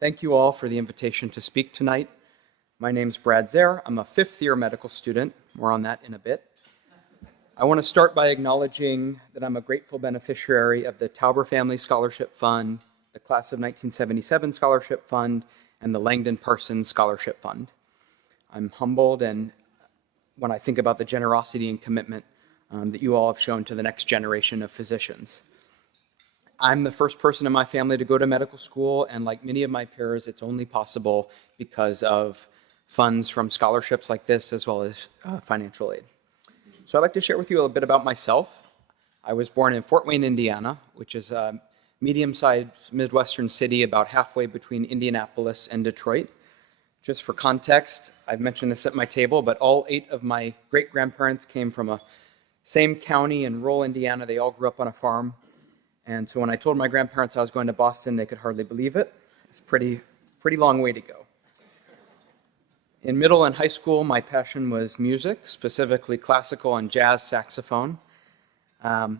Thank you all for the invitation to speak tonight. My name's Brad Zehr. I'm a fifth-year medical student. More on that in a bit. I want to start by acknowledging that I'm a grateful beneficiary of the Tauber Family Scholarship Fund, the Class of 1977 Scholarship Fund, and the Langdon Parsons Scholarship Fund. I'm humbled and when I think about the generosity and commitment that you all have shown to the next generation of physicians. I'm the first person in my family to go to medical school, and like many of my peers, it's only possible because of funds from scholarships like this, as well as financial aid. So I'd like to share with you a little bit about myself. I was born in Fort Wayne, Indiana, which is a medium-sized Midwestern city about halfway between Indianapolis and Detroit. Just for context, I've mentioned this at my table, but all 8 of my great-grandparents came from a same county in rural Indiana. They all grew up on a farm. And so when I told my grandparents I was going to Boston, they could hardly believe it. It's a pretty long way to go. In middle and high school, my passion was music, specifically classical and jazz saxophone. I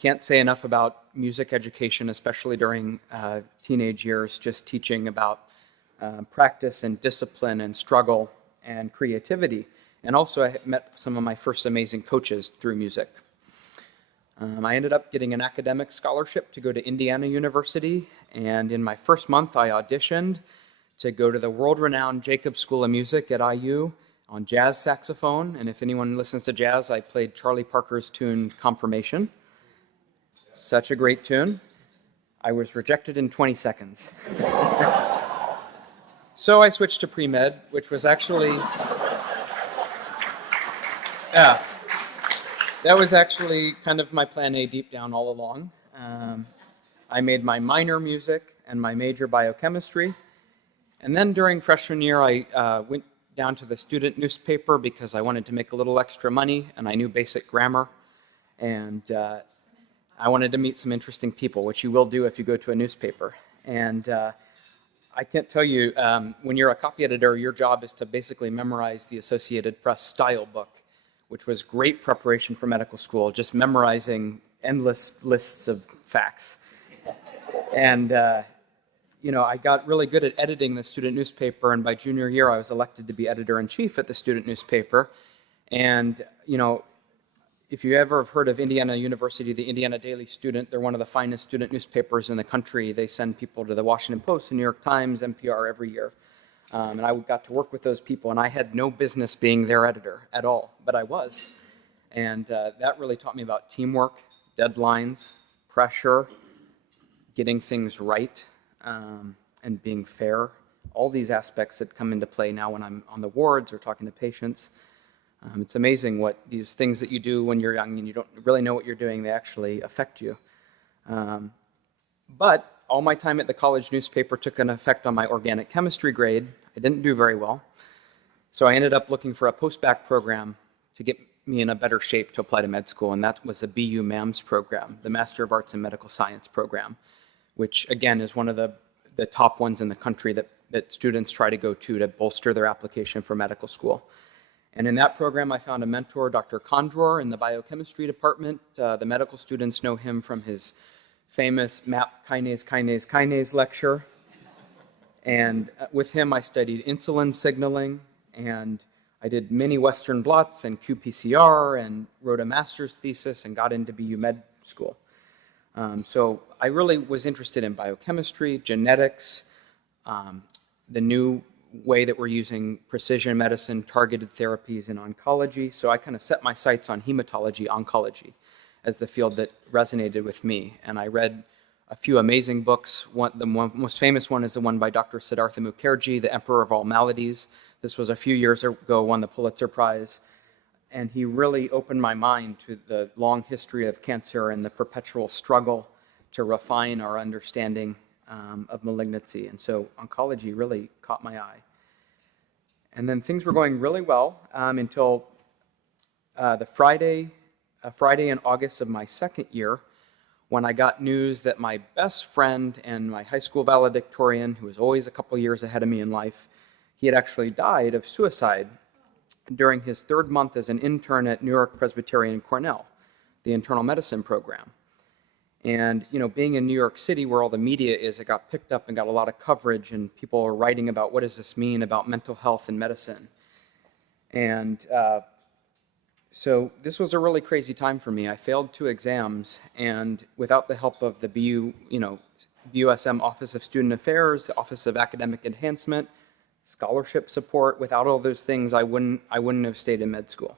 can't say enough about music education, especially during teenage years, just teaching about practice and discipline and struggle and creativity. And also I met some of my first amazing coaches through music. I ended up getting an academic scholarship to go to Indiana University, and in my first month I auditioned to go to the world-renowned Jacobs School of Music at IU on jazz saxophone, and if anyone listens to jazz, I played Charlie Parker's tune Confirmation. Such a great tune. I was rejected in 20 seconds. So I switched to pre-med, which was actually... That was actually kind of my plan A deep down all along. I made my minor music and my major biochemistry. And then during freshman year, I went down to the student newspaper because I wanted to make a little extra money and I knew basic grammar. And I wanted to meet some interesting people, which you will do if you go to a newspaper. And I can't tell you, when you're a copy editor, your job is to basically memorize the Associated Press style book, which was great preparation for medical school, just memorizing endless lists of facts. And, I got really good at editing the student newspaper, and by junior year, I was elected to be editor-in-chief at the student newspaper. And, if you ever have heard of Indiana University, the Indiana Daily Student, they're one of the finest student newspapers in the country. They send people to the Washington Post, the New York Times, NPR every year. And I got to work with those people, and I had no business being their editor at all, but I was. And that really taught me about teamwork, deadlines, pressure, getting things right, and being fair. All these aspects that come into play now when I'm on the wards or talking to patients. It's amazing what these things that you do when you're young and you don't really know what you're doing, they actually affect you. But all my time at the college newspaper took an effect on my organic chemistry grade. I didn't do very well. So I ended up looking for a post-bac program to get me in a better shape to apply to med school, and that was the BU MAMS program, the Master of Arts in Medical Science program, which again is one of the top ones in the country that students try to go to bolster their application for medical school. And in that program, I found a mentor, Dr. Condror, in the biochemistry department. The medical students know him from his famous MAP kinase lecture. And with him, I studied insulin signaling, and I did many Western blots and qPCR and wrote a master's thesis and got into BU Med School. So I really was interested in biochemistry, genetics, the new way that we're using precision medicine, targeted therapies in oncology. So I kind of set my sights on hematology oncology as the field that resonated with me. And I read a few amazing books. The most famous one is the one by Dr. Siddhartha Mukherjee, The Emperor of All Maladies. This was a few years ago, won the Pulitzer Prize. And he really opened my mind to the long history of cancer and the perpetual struggle to refine our understanding of malignancy. And so oncology really caught my eye. And then things were going really well until the Friday in August of my second year, when I got news that my best friend and my high school valedictorian, who was always a couple years ahead of me in life, he had actually died of suicide during his 3rd month as an intern at New York Presbyterian Cornell, the internal medicine program. And, being in New York City where all the media is, it got picked up and got a lot of coverage, and people are writing about what does this mean about mental health and medicine. And so this was a really crazy time for me. I failed 2 exams, and without the help of the BUSM Office of Student Affairs, Office of Academic Enhancement, scholarship support, without all those things, I wouldn't have stayed in med school.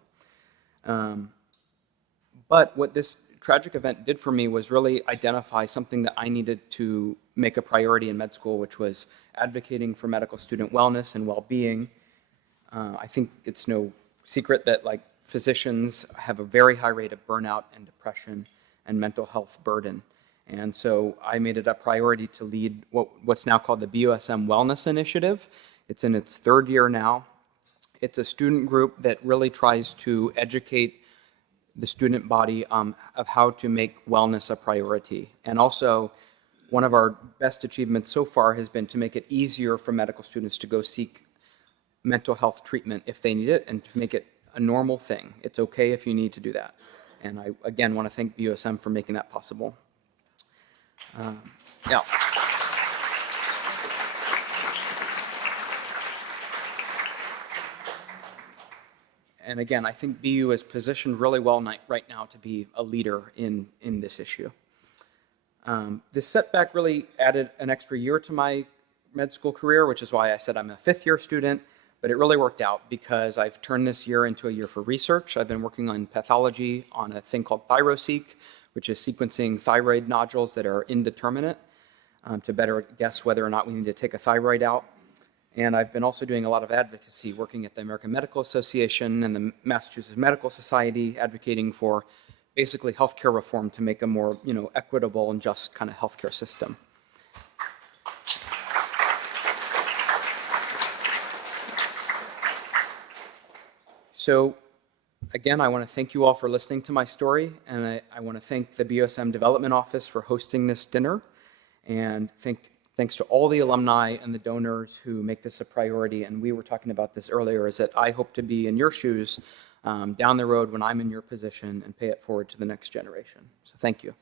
But what this tragic event did for me was really identify something that I needed to make a priority in med school, which was advocating for medical student wellness and well-being. I think it's no secret that physicians have a very high rate of burnout and depression and mental health burden. And so I made it a priority to lead what's now called the BUSM Wellness Initiative. It's in its 3rd year now. It's a student group that really tries to educate the student body of how to make wellness a priority. And also, one of our best achievements so far has been to make it easier for medical students to go seek mental health treatment if they need it, and to make it a normal thing. It's okay if you need to do that. And I, again, want to thank BUSM for making that possible. Yeah. And again, I think BU is positioned really well right now to be a leader in this issue. This setback really added an extra year to my med school career, which is why I said I'm a 5th-year student. But it really worked out because I've turned this year into a year for research. I've been working on pathology on a thing called ThyroSeq, which is sequencing thyroid nodules that are indeterminate to better guess whether or not we need to take a thyroid out. And I've been also doing a lot of advocacy, working at the American Medical Association and the Massachusetts Medical Society, advocating for basically healthcare reform to make a more equitable and just kind of healthcare system. So again, I want to thank you all for listening to my story, and I want to thank the BUSM Development Office for hosting this dinner, and thanks to all the alumni and the donors who make this a priority. And we were talking about this earlier, is that I hope to be in your shoes down the road when I'm in your position and pay it forward to the next generation. So thank you.